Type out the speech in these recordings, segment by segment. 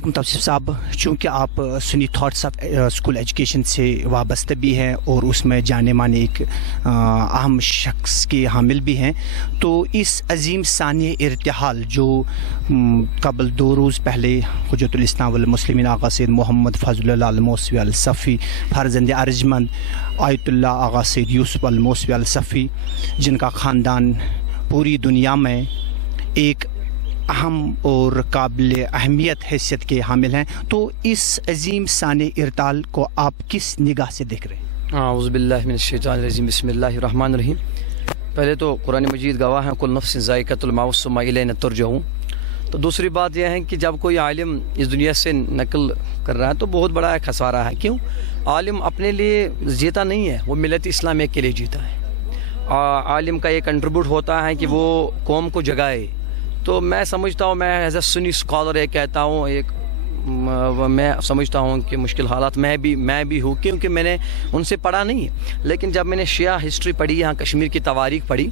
तौसीफ साहब, चूँकि आप Sunni thoughts of school education से वाबस्ता भी हैं और उसमें जाने माने एक अहम शख्स के हामिल भी हैं, तो इस अजीम सानिय इर्तिहाल जो कबल 2 रोज़ पहले हुज्जतुल इस्लाम वल मुस्लिमीन आगा सैयद मोहम्मद फजलुल्लाह अल मौसवी अल सफ़ी फर्जंद अर्जमंद आयतुल्लाह आगा सैयद यूसुफ अल मौसवी अल सफ़ी, जिनका ख़ानदान पूरी दुनिया में एक अहम और काबिल अहमियत हैसियत के हामिल हैं, तो इस अजीम साने इर्ताल को आप किस निगाह से देख रहे हैं? औज़ु बिल्लाहि मिनश शैतानिर रजीम, बिस्मिल्लाहिर रहमानिर रहीम। पहले तो कुरान मजीद गवाह है कुल नफ्सिन ज़ाइक़तुल मौत सुम्मा इलैना तुरजऊन। तो दूसरी बात यह है कि जब कोई आलिम इस दुनिया से नकल कर रहा है तो बहुत बड़ा एक खसारा है। क्यों? आलिम अपने लिए जीता नहीं है, वो मिलत इस्लामिया के लिए जीता है। आलिम का एक कंट्रीब्यूट होता है कि वो कौम को जगाए। तो मैं समझता हूँ, मैं एज ए सुन्नी स्कॉलर ये कहता हूँ, मैं समझता हूँ कि मुश्किल हालात मैं भी हूँ, क्योंकि मैंने उनसे पढ़ा नहीं है। लेकिन जब मैंने शिया हिस्ट्री पढ़ी, यहाँ कश्मीर की तवारीख पढ़ी,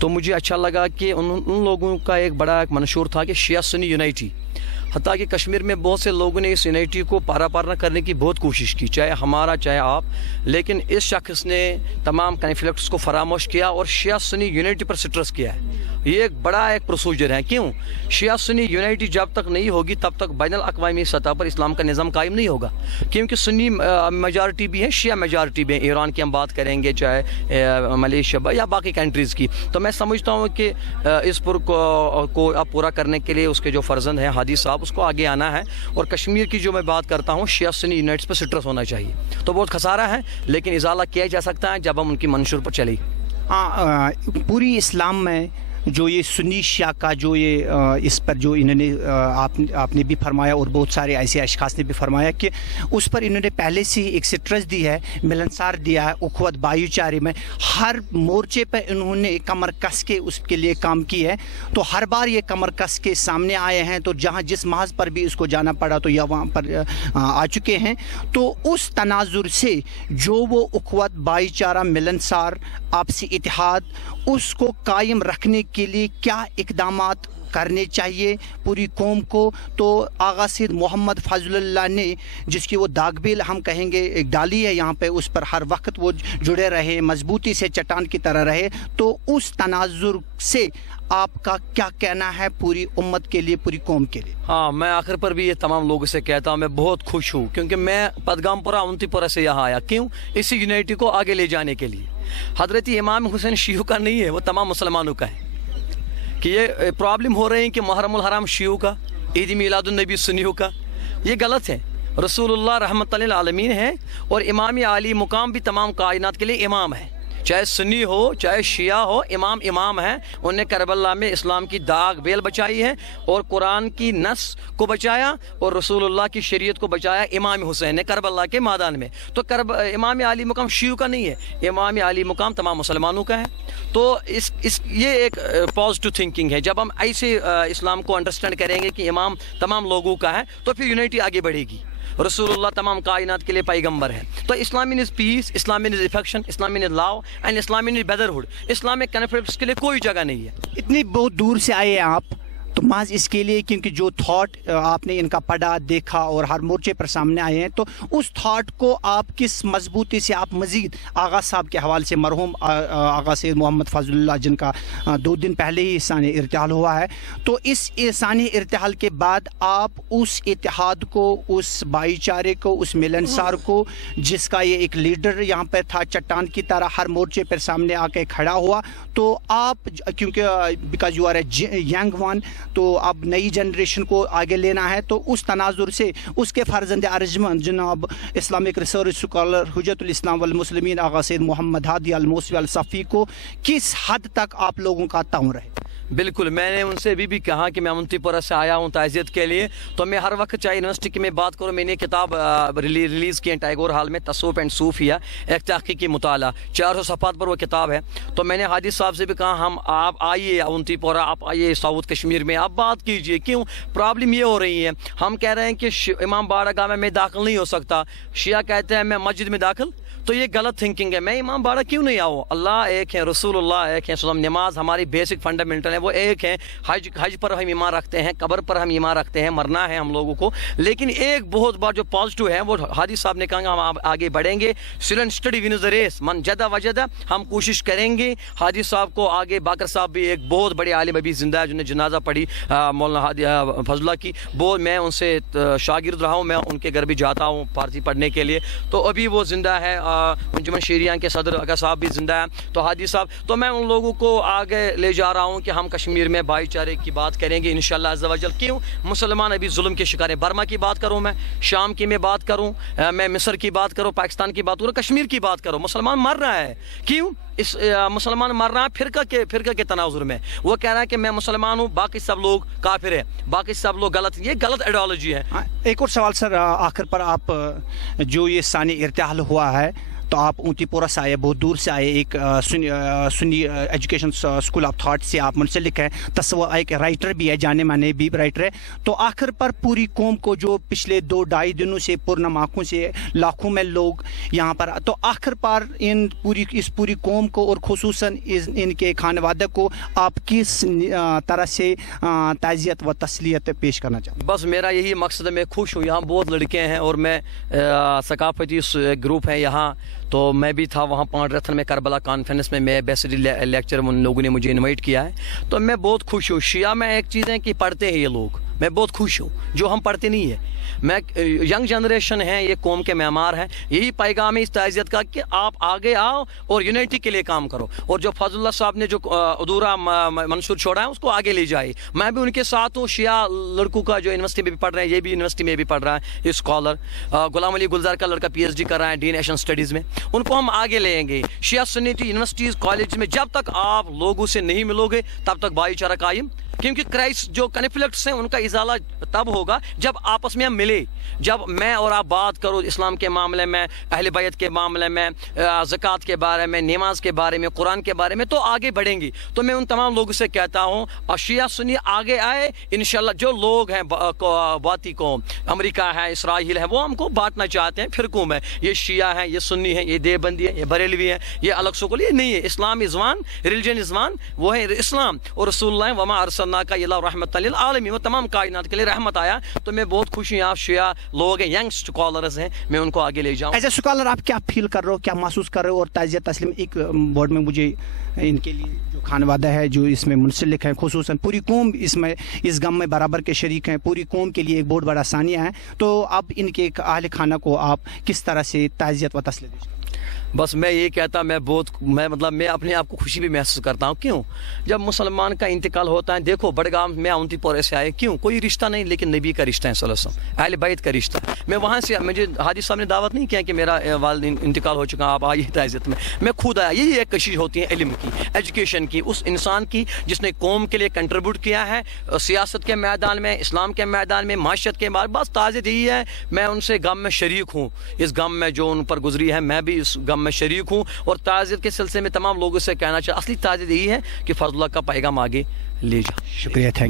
तो मुझे अच्छा लगा कि उन लोगों का एक बड़ा एक मंशूर था कि शिया सुन्नी यूनाइटी। हत्ता कि कश्मीर में बहुत से लोगों ने इस यूनाइटी को पारा पार करने की बहुत कोशिश की, चाहे हमारा चाहे आप, लेकिन इस शख्स ने तमाम कन्फ्लिक्ट्स को फरामोश किया और शिया सुन्नी यूनाइटी पर स्ट्रेस किया है। ये एक बड़ा एक प्रोसीजर है। क्यों? शिया सुन्नी यूनाइटी जब तक नहीं होगी तब तक बैनुल अक़वामी सतह पर इस्लाम का निज़ाम कायम नहीं होगा, क्योंकि सुन्नी मेजॉरिटी भी है, शिया मेजॉरिटी भी है। ईरान की हम बात करेंगे, चाहे मलेशिया या बाकी कंट्रीज़ की। तो मैं समझता हूँ कि इस पुर को अब पूरा करने के लिए उसके जो फर्जंद हैं हादी साहब, उसको आगे आना है। और कश्मीर की जो मैं बात करता हूँ, शिया सुन्नी यूनाइट्स पर स्ट्रेस होना चाहिए। तो बहुत खसारा है, लेकिन इजाला किया जा सकता है जब हम उनकी मंशूर पर चले। पूरी इस्लाम में जो ये सुन्नी शिया का जो ये इस पर जो इन्होंने आपने भी फरमाया और बहुत सारे ऐसे अशखास ने भी फरमाया कि उस पर इन्होंने पहले से ही एक स्ट्रेस दी है, मिलनसार दिया है, उखवत भाईचारे में हर मोर्चे पर इन्होंने कमर कस के उसके लिए काम की है। तो हर बार ये कमर कस के सामने आए हैं, तो जहाँ जिस महज पर भी इसको जाना पड़ा तो यह वहाँ पर आ चुके हैं। तो उस तनाजुर से जो वो उखवत भाईचारा, मिलनसार, आपसी इतिहाद, उसको कायम रखने के लिए क्या इक़दामात करने चाहिए पूरी कौम को? तो आगा सैयद मोहम्मद फजलुल्लाह ने, जिसकी वो दागबेल हम कहेंगे एक डाली है यहाँ पे, उस पर हर वक्त वो जुड़े रहे, मजबूती से चट्टान की तरह रहे। तो उस तनाजुर से आपका क्या कहना है पूरी उम्मत के लिए, पूरी कौम के लिए? हाँ, मैं आखिर पर भी ये तमाम लोगों से कहता हूँ, मैं बहुत खुश हूँ, क्योंकि मैं पदगामपुरा अवंतीपुरा से यहाँ आया। क्यों? इसी यूनाइटी को आगे ले जाने के लिए। हजरत इमाम हुसैन शियों का नहीं है, वो तमाम मुसलमानों का है। कि ये प्रॉब्लम हो रही है कि मुहर्रमुल हराम शियों का, ईद मिलादुन नबी सुन्नियों का, ये गलत है। रसूलुल्लाह रहमतुल लिल आलमीन है और इमाम आली मुकाम भी तमाम कायनात के लिए इमाम है, चाहे सुन्नी हो चाहे शिया हो, इमाम इमाम है। उन्होंने करबला में इस्लाम की दाग बेल बचाई है और कुरान की नस को बचाया और रसूलुल्लाह की शरीयत को बचाया इमाम हुसैन ने करबला के मैदान में। तो इमाम आली मुकाम शियों का नहीं है, इमाम आली मुकाम तमाम मुसलमानों का है। तो ये एक पॉजिटिव थिंकिंग है। जब हम ऐसे इस्लाम को अंडरस्टैंड करेंगे कि इमाम तमाम लोगों का है, तो फिर यूनिटी आगे बढ़ेगी। रसूलुल्लाह तमाम कायनात के लिए पैगंबर है। तो इस्लाम इन इज पीस, इस्लाम इन इज इफेक्शन, इस्लाम इन इज लव एंड इस्लाम इन इज ब्रदरहुड। इस्लामिक कॉन्फ्लिक्ट्स के लिए कोई जगह नहीं है। इतनी बहुत दूर से आए आप, तो महज इसके लिए क्योंकि जो थॉट आपने इनका पढ़ा, देखा और हर मोर्चे पर सामने आए हैं, तो उस थॉट को आप किस मजबूती से आप मज़ीद आगा साहब के हवाले से, मरहूम आगा सैयद मोहम्मद फजलुल्लाह, जिनका 2 दिन पहले ही साने इर्तिहाल हुआ है, तो इस साने इर्तिहाल के बाद आप उस इतिहाद को, उस भाईचारे को, उस मिलनसार को, जिसका ये एक लीडर यहाँ पर था, चट्टान की तरह हर मोर्चे पर सामने आके खड़ा हुआ, तो आप क्योंकि because you are a young one, तो अब नई जनरेशन को आगे लेना है, तो उस तनाजुर से उसके फर्जंद अर्जमंद जनाब इस्लामिक रिसर्च स्कॉलर हुज्जतुल इस्लाम वल मुस्लिमीन आगा सैयद मोहम्मद हादी अल मौसवी अल सफ़ी को किस हद तक आप लोगों का ताउन रहे? बिल्कुल, मैंने उनसे भी कहा कि मैं अवंतीपुरा से आया हूँ ताज़ियत के लिए। तो मैं हर वक्त, चाहे यूनिवर्सिटी की मैं बात करूँ, मैंने किताब रिलीज़ की है टैगोर हॉल में, तसव्वुफ़ एंड सूफिया, एक तहक़ीक़ी मुताला, 400 सफ़हात पर वो किताब है। तो मैंने हादी साहब से भी कहा, आप आइए अवंतीपुरा, आप आइए साउथ कश्मीर में, आप बात कीजिए। क्यों? प्रॉब्लम ये हो रही है, हम कह रहे हैं कि इमाम बारगाह में मैं दाखिल नहीं हो सकता, शिया कहते हैं मैं मस्जिद में दाखिल, तो ये गलत थिंकिंग है। मैं इमाम बाड़ा क्यों नहीं आऊँ? अल्लाह एक है, रसूलुल्लाह एक है, नमाज हमारी बेसिक फंडामेंटल है, वो एक है। हज पर हम ईमान रखते हैं, कब्र पर हम ईमान रखते हैं, मरना है हम लोगों को। लेकिन एक बहुत बार जो पॉजिटिव है वो हादी साहब ने कहा हम आगे बढ़ेंगे। Student steady win the race, मन जदा वजदा, हम कोशिश करेंगे। हादी साहब को आगे, बाकर साहब भी एक बहुत बड़े आलिम अभी जिंदा है, जिन्हें जनाजा पढ़ी मौलाना हादी फजला की, वो मैं उनसे शागिर्द रहा हूँ, मैं उनके घर भी जाता हूँ फारसी पढ़ने के लिए। तो अभी वो जिंदा है। अंजुमन शेरियां के सदर अगा साहब भी जिंदा है। तो हादी साहब, तो मैं उन लोगों को आगे ले जा रहा हूँ कि हम कश्मीर में भाईचारे की बात करेंगे इंशाअल्लाह अज़्ज़ा वजल। क्यों? मुसलमान अभी जुल्म के शिकार हैं। बर्मा की बात करूँ, मैं शाम की मैं बात करूँ, मैं मिस्र की बात करूँ, पाकिस्तान की बात करूँ, कश्मीर की बात करूँ, मुसलमान मर रहा है। क्यों? इस मुसलमान मर रहा है फिरका के तनाजुर में। वो कह रहा है कि मैं मुसलमान हूँ, बाकी सब लोग काफिर है, बाकी सब लोग गलत। ये गलत आइडियोलॉजी है। एक और सवाल सर, आखिर पर आप जो ये सानी इर्तिहाल हुआ है, तो आप ऊटीपोरा से आए, बहुत दूर से आए, एक Sunni education school of thought से आप मुंसलिक हैं, तस्व एक राइटर भी है, जाने माने भी राइटर है। तो आखिर पर पूरी कौम को जो पिछले 2-2.5 दिनों से पूर्णम आँखों से लाखों में लोग यहाँ पर, तो आखिर पर इस पूरी कौम को और खुसूसन इनके खानवादे को आप किस तरह से ताज़ियत व तसलियत पेश करना चाहते हैं? बस मेरा यही मकसद है। मैं खुश हूँ, यहाँ बहुत लड़के हैं और मैं सकाफती ग्रुप है यहाँ। तो मैं भी था वहाँ पांड रतन में, करबला कॉन्फ्रेंस में, मैं बेसिडी लेक्चर उन लोगों ने मुझे इनवाइट किया है। तो मैं बहुत खुश हूँ। शिया में एक चीज़ है कि पढ़ते हैं ये लोग, मैं बहुत खुश हूँ, जो हम पढ़ते नहीं है। मैं यंग जनरेशन है, ये कौम के मेमार हैं। यही पैगाम है इस ताज़ियत का कि आप आगे आओ और यूनिटी के लिए काम करो। और जो फजलुल्लाह साहब ने जो अधूरा मंशूर छोड़ा है उसको आगे ले जाए। मैं भी उनके साथ हूँ। शिया लड़कों का जो यूनिवर्सिटी में भी पढ़ रहे हैं, ये भी यूनिवर्सिटी में भी पढ़ रहा है, स्कॉलर गुलाम अली गुलजार का लड़का PhD कर रहा है डीन एशियन स्टडीज़ में। उनको हम आगे लेंगे। शिया सुन्नी यूनिवर्सिटीज़ कॉलेज में जब तक आप लोगों से नहीं मिलोगे तब तक भाईचारा कायम। क्योंकि क्राइस्ट जो कन्फ्लिक्ट्स हैं उनका इजाला तब होगा जब आपस में हम मिले, जब मैं और आप बात करो इस्लाम के मामले में, अहले बैत के मामले में, ज़कात के बारे में, नमाज के बारे में, कुरान के बारे में, तो आगे बढ़ेंगी। तो मैं उन तमाम लोगों से कहता हूँ शिया सुन्नी आगे आए इंशाल्लाह। जो लोग हैं बाती कौम, अमेरिका है, इसराइल है, वो हमको बांटना चाहते हैं फिरकों में। ये शिया है, ये सुन्नी है, ये देवबंदी है, ये बरेलवी है, ये अलग सुकुल, ये नहीं है। Islam is one, religion is one, वो है इस्लाम। और रसूलुल्लाह वमा अरसलना का इला रहमतल लिल आलमीन, वो तमाम कायनात के लिए रहमत आया। तो मैं बहुत खुश हूँ। आप शिया लोग हैं, यंग स्कॉलर्स हैं, मैं उनको आगे ले जाऊँ। एज ए स्कॉलर आप क्या फील कर रहे हो, क्या महसूस कर रहे हो? और ताज़ियत तस्लीम एक बोर्ड में मुझे इनके लिए जो खानवादा है, जो इसमें मुंसलिक है, खुसूसन पूरी कौम इसमें इस गम में बराबर के शरीक हैं, पूरी कौम के लिए एक बहुत बड़ा सानिया है। तो अब इनके अहले खाना को आप किस तरह से ताज़ियत व तस्लीम? बस मैं ये कहता, मैं अपने आप को खुशी भी महसूस करता हूँ। क्यों? जब मुसलमान का इंतकाल होता है, देखो बड़गाम में ऊटीपोरे से आए, क्यों? कोई रिश्ता नहीं, लेकिन नबी का रिश्ता है सल्लल्लाहु अलैहि वसल्लम, अहले बैत का रिश्ता। मैं वहाँ से, मुझे हाजी साहब ने दावत नहीं किया कि मेरा वालिद इंतकाल हो चुका, आप आइए ताज़ियत में। मैं खुद आया। यही एक कोशिश होती है इल्म की, एजुकेशन की, उस इंसान की जिसने कौम के लिए कंट्रीब्यूट किया है, सियासत के मैदान में, इस्लाम के मैदान में, माशरत के मैदान। बस ताज़ियत यही है, मैं उनसे गम में शरीक हूँ। इस गम में जो उन पर गुजरी है, मैं भी इस गम में शरीक हूँ। और ताज़ियत के सिलसिले में तमाम लोगों से कहना चाहिए, असली ताज़ियत यही है कि फजलुल्लाह का पैगाम आगे ले जाओ। शुक्रिया, थैंक